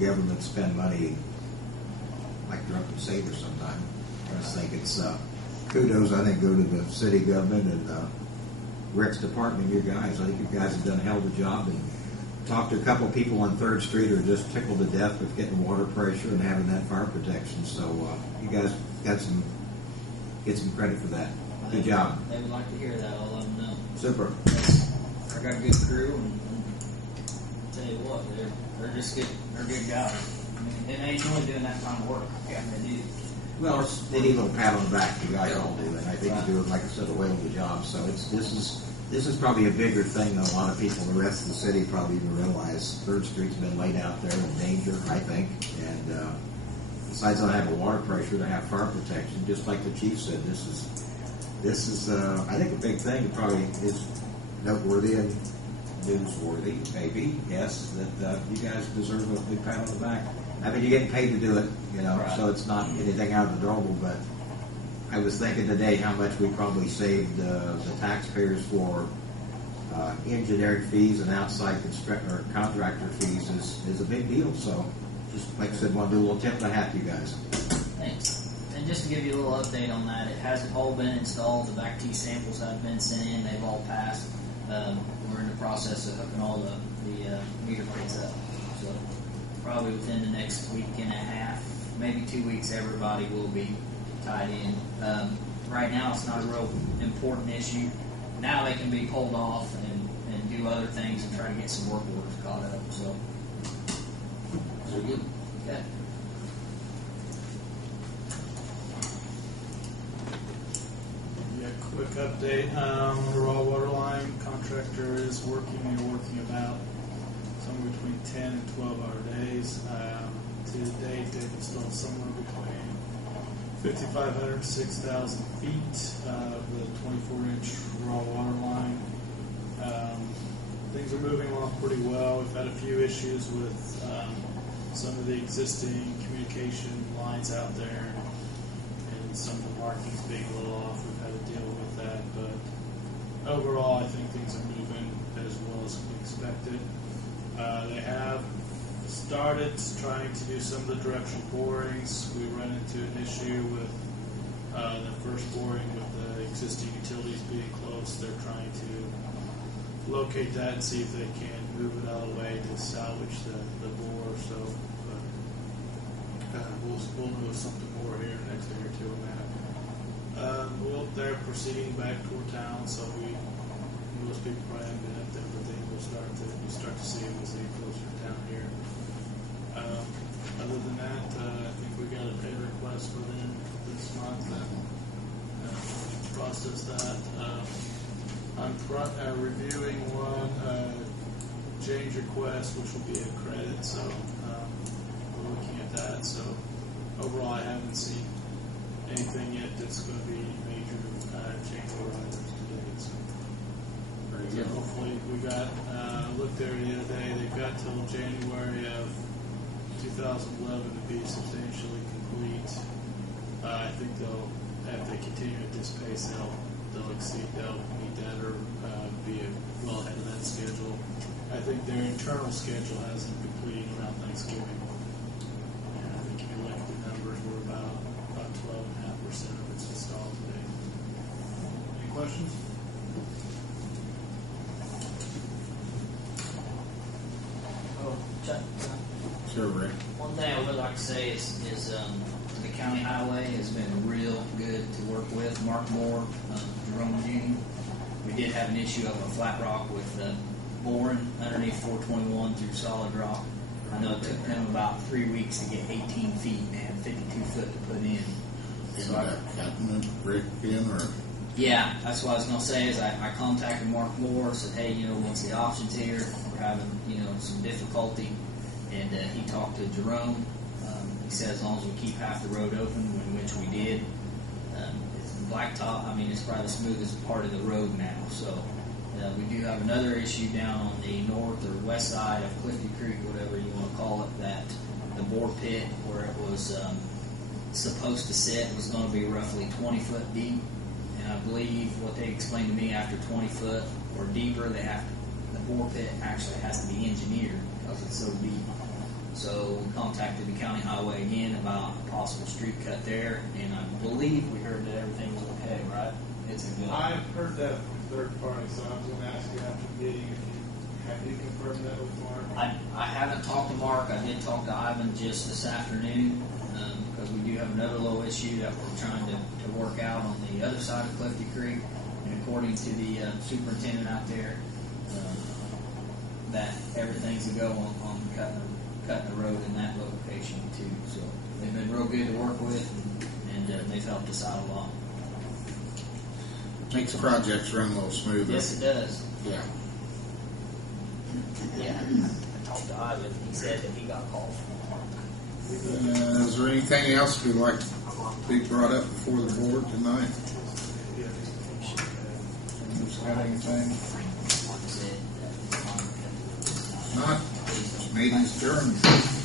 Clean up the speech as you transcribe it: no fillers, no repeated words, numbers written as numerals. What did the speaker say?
government spend money like drunken sailors sometime. I just think it's kudos, I think, go to the city government and Rick's department, you guys. I think you guys have done a hell of a job. And talked to a couple of people on 3rd Street who are just tickled to death with getting water pressure and having that fire protection. So you guys get some credit for that. Good job. They would like to hear that. I'll let them know. Super. I got a good crew, and tell you what, they're just good. They're good guys. I mean, and they enjoy doing that kind of work. Yeah, they do. Well, they need a little pat on the back. You guys all do, and I think you do, like I said, a whale of a job. So this is probably a bigger thing than a lot of people in the rest of the city probably even realize. 3rd Street's been laid out there in danger, I think, and besides not having water pressure, to have fire protection, just like the chief said. This is I think a big thing. It probably is noteworthy and newsworthy, maybe. Yes, that you guys deserve a big pat on the back. I mean, you're getting paid to do it, Right. so it's not anything out of the normal. But I was thinking today how much we probably saved the taxpayers for engineering fees and outside contractor fees is a big deal. So, just like I said, want to do a little tip and a hat to you guys. Thanks. And just to give you a little update on that, it hasn't all been installed. The back T samples have been sent in. They've all passed. We're in the process of hooking all the meter plates up. So probably within the next week and a half, maybe 2 weeks, everybody will be tied in. Right now, it's not a real important issue. Now they can be pulled off and do other things and try to get some work orders caught up. So good. Yeah. Quick update on the raw water line. Contractor is working. They're working about somewhere between 10 and 12-hour days. To date, they've installed somewhere between 5,500 and 6,000 feet of the 24-inch raw water line. Things are moving along pretty well. We've had a few issues with some of the existing communication lines out there, and some of the markings being a little off. We've had to deal with that, but overall, I think things are moving as well as we expected. They have started trying to do some of the directional borings. We run into an issue with the first boring with the existing utilities being close. They're trying to locate that and see if they can move it out of the way to salvage the bore. So, but we'll know something more here in the next day or two on that. They're proceeding back toward town, so most people probably haven't been up there, but they will start to see them as they get closer to town here. Other than that, I think we got a pay request for them this month. Process that. I'm reviewing one change request, which will be a credit, so we're looking at that. So overall, I haven't seen anything yet that's going to be major change order items today. So hopefully we got looked there the other day. They've got till January of 2011 to be substantially complete. I think if they continue at this pace, they'll meet that or be well ahead of that schedule. I think their internal schedule hasn't completed around Thanksgiving. And I think if you look at the numbers, we're about 12.5% of it's installed today. Any questions? Oh, Chuck. Sure, Rick. One thing I would like to say is the county highway has been real good to work with. Mark Moore, Jerome Jr. We did have an issue of a flat rock with boring underneath 421 through solid rock. I know it took them about 3 weeks to get 18 feet and they had 52 foot to put in. So Captain Rick in or? Yeah, that's what I was going to say is I contacted Mark Moore, said, hey, what's the options here? We're having, some difficulty. And he talked to Jerome. He said as long as we keep half the road open, which we did. It's blacktop. I mean, it's probably the smoothest part of the road now. So we do have another issue down on the north or west side of Clifty Creek, whatever you want to call it, that the bore pit where it was supposed to sit was going to be roughly 20 foot deep. And I believe what they explained to me, after 20 foot or deeper, the bore pit actually has to be engineered because it's so deep. So we contacted the county highway again about a possible street cut there, and I believe we heard that everything was okay, right? It's a good. I've heard that from third party, so I was going to ask you after the meeting if you have you confirmed that with Mark. I haven't talked to Mark. I did talk to Ivan just this afternoon because we do have another little issue that we're trying to work out on the other side of Clifty Creek. And according to the superintendent out there, that everything's a go on cutting the road in that location too. So they've been real good to work with, and they've helped us out a lot. Makes projects run a little smoother. Yes, it does. Yeah. Yeah. I talked to Ivan. He said that he got a call from Mark. Is there anything else we'd like to be brought up before the board tonight? Who's got anything? Not. Meeting's adjourned.